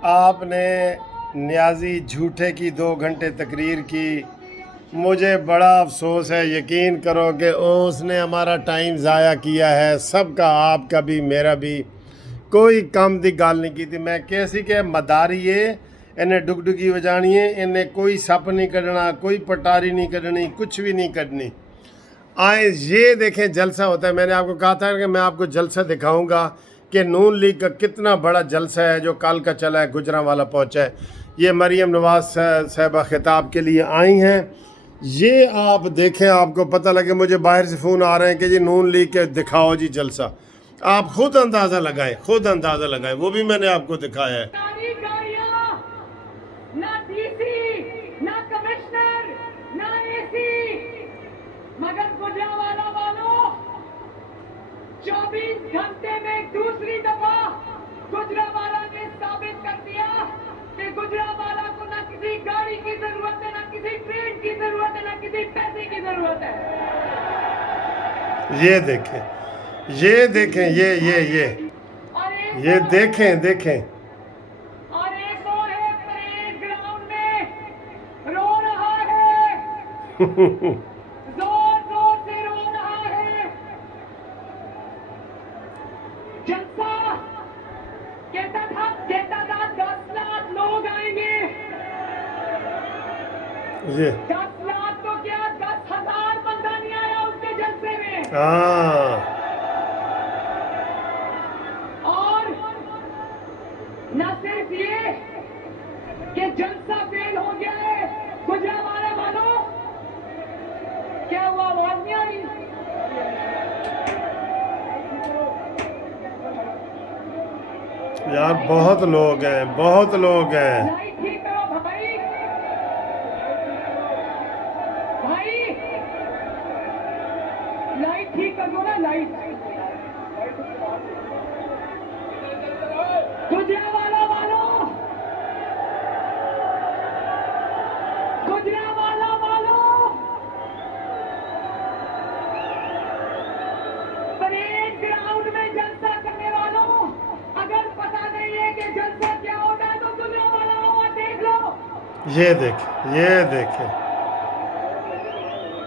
आपने न्याजी झूठे की 2 घंटे तकरीर की। मुझे बड़ा अफसोस है, यकीन करो कि उसने हमारा टाइम ज़ाया किया है, सबका, आपका भी मेरा भी। कोई काम दी गल नहीं की थी। मैं कैसी के मदारी है, इन्हें डुगडुगी बजानी है, इन्हें कोई सप नहीं कढ़ना, कोई पटारी नहीं कढ़नी, कुछ भी नहीं कढ़नी। आए ये देखें जलसा होता है। मैंने आपको कहा था कि मैं आपको जलसा दिखाऊंगा कि नून लीग का कितना बड़ा जलसा है जो कल का चला है, गुजरांवाला पहुंचा है। ये मरीम नवाज साहबा खिताब के लिए आई हैं। ये आप देखें, आपको पता लगे। मुझे बाहर से फ़ोन आ रहे हैं कि जी नून लीग के दिखाओ जी जलसा। आप खुद अंदाज़ा लगाएं, खुद अंदाज़ा लगाएं। वो भी मैंने आपको दिखाया है। ना डीसी, ना कमिश्नर, ना एसी, मगर गुजरांवाला वालों 24 घंटे में दूसरी दफा गुजरांवाला ने साबित कर दिया कि गुजरांवाला को ना किसी गाड़ी की जरूरत है, ना किसी ट्रेन की जरूरत है, ना किसी पैसे की जरूरत है। ये देखें, ये देखें, ये देखें, देखें। और एक और है परेड ग्राउंड में रो रहा है, जोर जोर से रो रहा है। जलसा कहता था 10 लाख लोग आएंगे। ये 10 लाख तो क्या, 10,000 बंदा नहीं आया उसके जलसे में। हाँ, और न सिर्फ ये कि जलसा फेल हो गया है, गुजरांवाला वालों क्या हुआ, आवाज नहीं आ रही? यार बहुत लोग हैं, बहुत लोग हैं। लाइट ठीक करो भाई, भाई लाइट ठीक कर दो ना, लाइट। गुजरांवाला वालों, गुजरांवाला वालों, परेड ग्राउंड में जलसा करने वालों, अगर पता नहीं है कि जलसा क्या होता है तो गुजरांवाला आओ और देख लो। ये देखें, ये देखें।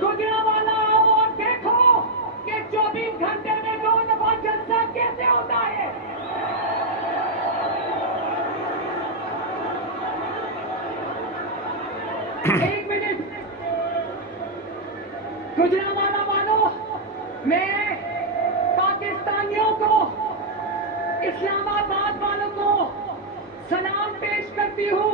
गुजरांवाला आओ और देखो कि 24 घंटे में 2 दफा जलसा कैसे होता है। एक मिनट, गुजरांवाला वालों, मैं पाकिस्तानियों को, इस्लामाबाद वालों को सलाम पेश करती हूँ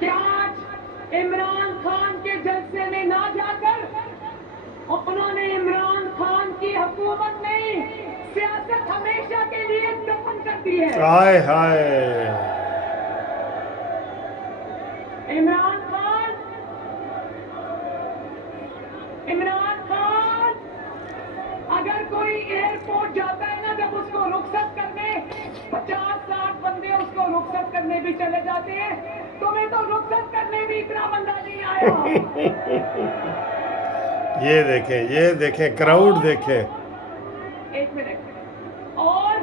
कि आज इमरान खान के जलसे में ना जाकर उन्होंने इमरान खान की हुकूमत नहीं, सियासत हमेशा के लिए दफन कर दी है। हाय हाय। इमरान खान, इमरान खान, अगर कोई एयरपोर्ट जाता है ना, जब उसको रुखसत करने 50-60 बंदे उसको रुखसत करने भी चले जाते हैं, तुम्हें तो रुखसत करने भी इतना बंदा नहीं आया। ये देखें, ये देखें, क्राउड देखें। एक मिनट, और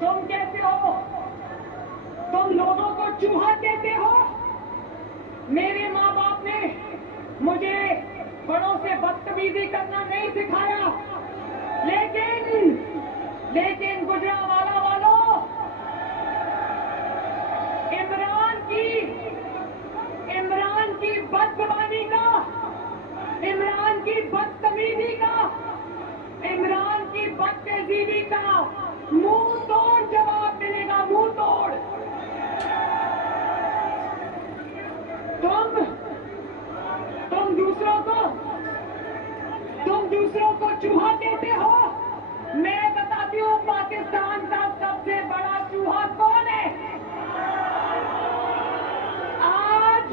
तुम कहते हो, तुम लोगों को चूहा कहते हो। मेरे माँ बाप ने मुझे बड़ों से बदतमीजी करना नहीं सिखाया, लेकिन गुजरांवाला वालों, इमरान की बदजुबानी का, इमरान की बदतमीजी का, इमरान की बदतहजीबी का मुंह तोड़ जवाब मिलेगा, मुंह तोड़। तुम दूसरों को चूहा कहते हो। मैं बताती हूँ पाकिस्तान का सबसे बड़ा चूहा कौन है। आज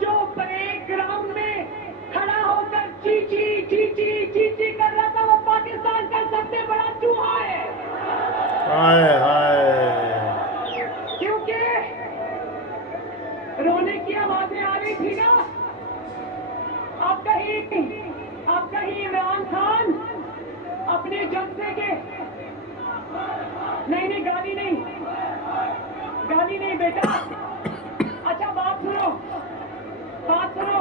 जो परेड ग्राउंड में खड़ा होकर चीची चीची चीची कर रहा था, वो पाकिस्तान का सबसे बड़ा चूहा है। हाय हाय। क्योंकि रोने की आवाजें आ रही थी ना। अब कहीं इमरान खान अपने जलसे के गाली नहीं बेटा। अच्छा बात सुनो, बात सुनो।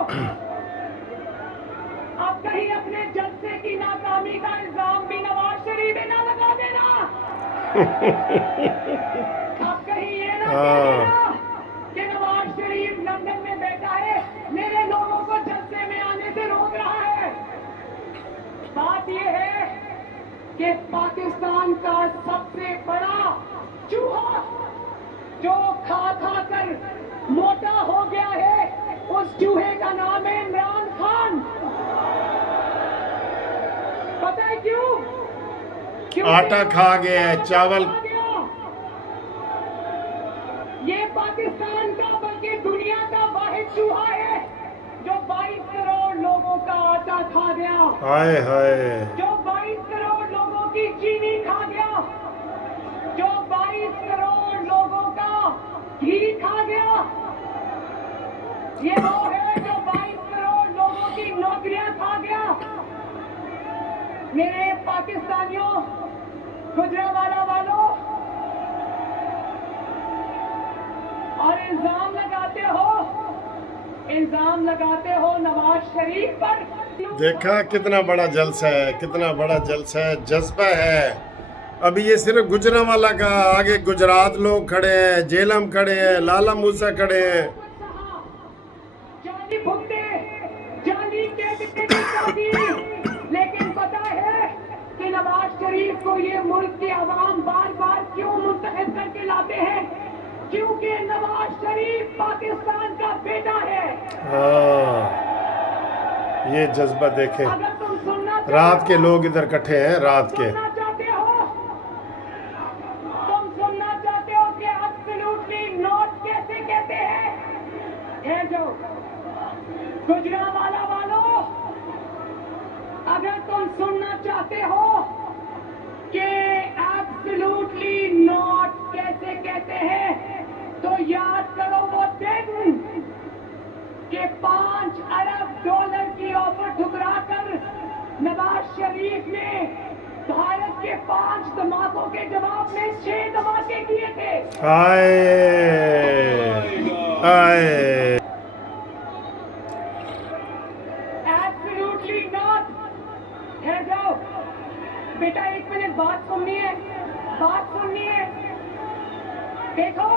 अब कहीं अपने जलसे की नाकामी का इल्जाम भी नवाज शरीफ पे ना लगा देना। अब कहीं ये ना कह देना कि नवाज शरीफ लंदन में बैठा है, मेरे लोगों को जलसे में आने से रोक रहा है। बात यह है कि पाकिस्तान का सबसे बड़ा चूहा जो खा खा कर मोटा हो गया है, उस चूहे का नाम है इमरान खान। पता है क्यों? क्योंकि आटा खा गया है, चावल। खा गया। ये पाकिस्तान का बल्कि दुनिया का वाहिद चूहा है जो 22 करोड़ लोगों का आटा खा गया, हाय हाय। जो 22 करोड़ लोगों की चीनी खा गया, जो 22 करोड़ लोगों का घी खा गया। ये वो है जो 22 करोड़ लोगों की नौकरियां खा गया। मेरे पाकिस्तानियों, गुजरांवाला वालों, और इल्जाम लगाते हो नवाज शरीफ पर। देखा कितना बड़ा जलसा है, कितना बड़ा जलसा है, जज्बा है। अभी ये सिर्फ गुजरांवाला का, आगे गुजरात लोग खड़े हैं, जेलम खड़े हैं, लाला मूसा खड़े हैं। जाली भुगते, जाली कहते, लेकिन पता है कि नवाज शरीफ को ये मुल्क की आवाम बार बार क्यों मुंतखब करके लाते हैं? क्योंकि नवाज शरीफ पाकिस्तान का बेटा है। हाँ, ये जज्बा देखे। अगर तुम सुनना रात के लोग इधर इकट्ठे हैं, रात के। सुनना चाहते हो, तुम सुनना चाहते हो कि एब्सोल्युटली नॉट कैसे कहते हैं? ये जो गुजरांवाला वालों, अगर तुम सुनना चाहते हो कि एब्सोल्युटली नॉट कैसे कहते हैं, तो याद करो वो दिन कि 5 अरब डॉलर की ऑफर ठुकराकर नवाज शरीफ ने भारत के 5 धमाकों के जवाब में 6 धमाके किए थे। हाय हाय। Absolutely not. है जाओ बेटा, 1 मिनट बात सुननी है, बात सुननी है। देखो,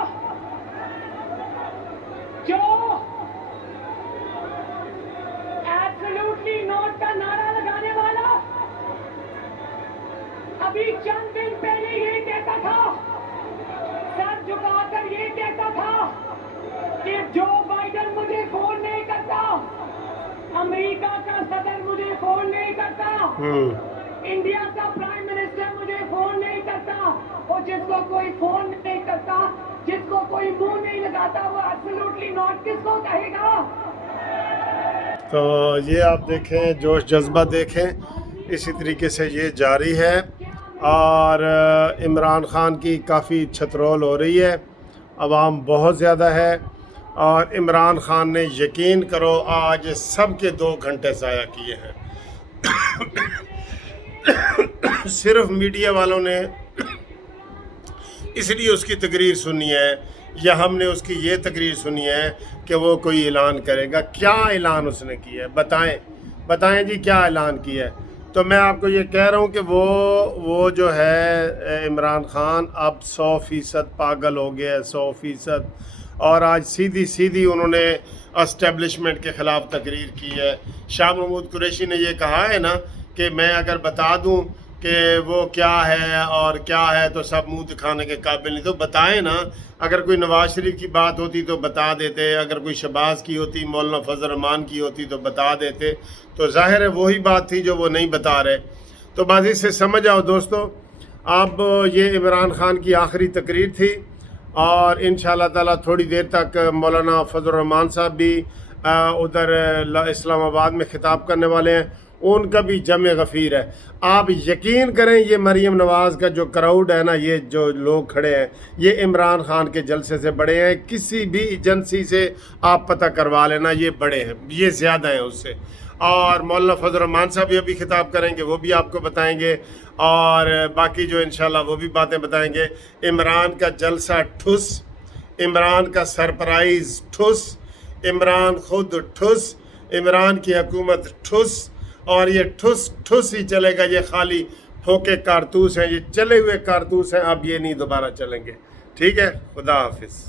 जो एब्सोल्युटली नॉट का नारा लगाने वाला अभी चंद दिन पहले ये कहता था, सर झुकाकर ये कहता था कि जो बाइडन मुझे फोन नहीं करता, अमेरिका का सदर मुझे फोन नहीं करता, इंडिया का प्राइम मिनिस्टर मुझे फोन नहीं करता, और जिसको कोई फोन नहीं करता, जिसको कोई मुंह नहीं लगाता, वो एब्सोल्युटली नॉट किसको कहेगा? तो ये आप देखें, जोश जज्बा देखें, इसी तरीके से ये जारी है। और इमरान खान की काफ़ी छतरोल हो रही है, अवाम बहुत ज़्यादा है। और इमरान खान ने, यकीन करो, आज सब के 2 घंटे ज़ाया किए हैं। सिर्फ मीडिया वालों ने इसलिए उसकी तकरीर सुनी है, या हमने उसकी ये तकरीर सुनी है कि वो कोई ऐलान करेगा। क्या ऐलान उसने किया है? बताएं, बताएं जी, क्या ऐलान किया है? तो मैं आपको ये कह रहा हूँ कि वो जो है इमरान खान अब 100% पागल हो गया है, 100%। और आज सीधी सीधी उन्होंने एस्टेब्लिशमेंट के ख़िलाफ़ तकरीर की है। शाह महमूद कुरैशी ने ये कहा है ना कि मैं अगर बता दूं कि वो क्या है और क्या है तो सब मुंह दिखाने के काबिल नहीं। तो बताएं ना, अगर कोई नवाज शरीफ की बात होती तो बता देते, अगर कोई शहबाज की होती, मौलाना फजल रहमान की होती तो बता देते। तो जाहिर है वही बात थी जो वो नहीं बता रहे। तो बस इससे समझ आओ दोस्तों, अब ये इमरान खान की आखिरी तकरीर थी, और इंशाअल्लाह ताला थोड़ी देर तक मौलाना फजल रहमान साहब भी उधर इस्लामाबाद में ख़िताब करने वाले हैं, उनका भी जमे गफ़ीर है। आप यकीन करें, ये मरीम नवाज़ का जो क्राउड है ना, ये जो लोग खड़े हैं, ये इमरान खान के जलसे से बड़े हैं। किसी भी एजेंसी से आप पता करवा लेना, ये बड़े हैं, ये ज़्यादा हैं उससे। और मौलाना फजल रहमान साहब भी अभी ख़िताब करेंगे, वो भी आपको बताएंगे, और बाकी जो इंशाल्लाह वो भी बातें बताएंगे। इमरान का जलसा ठुस, इमरान का सरप्राइज ठुस, इमरान खुद ठुस, इमरान की हुकूमत ठुस, और ये ठुस ठुस ही चलेगा। ये खाली फोके कारतूस हैं, ये चले हुए कारतूस हैं, अब ये नहीं दोबारा चलेंगे। ठीक है, खुदा हाफिज़।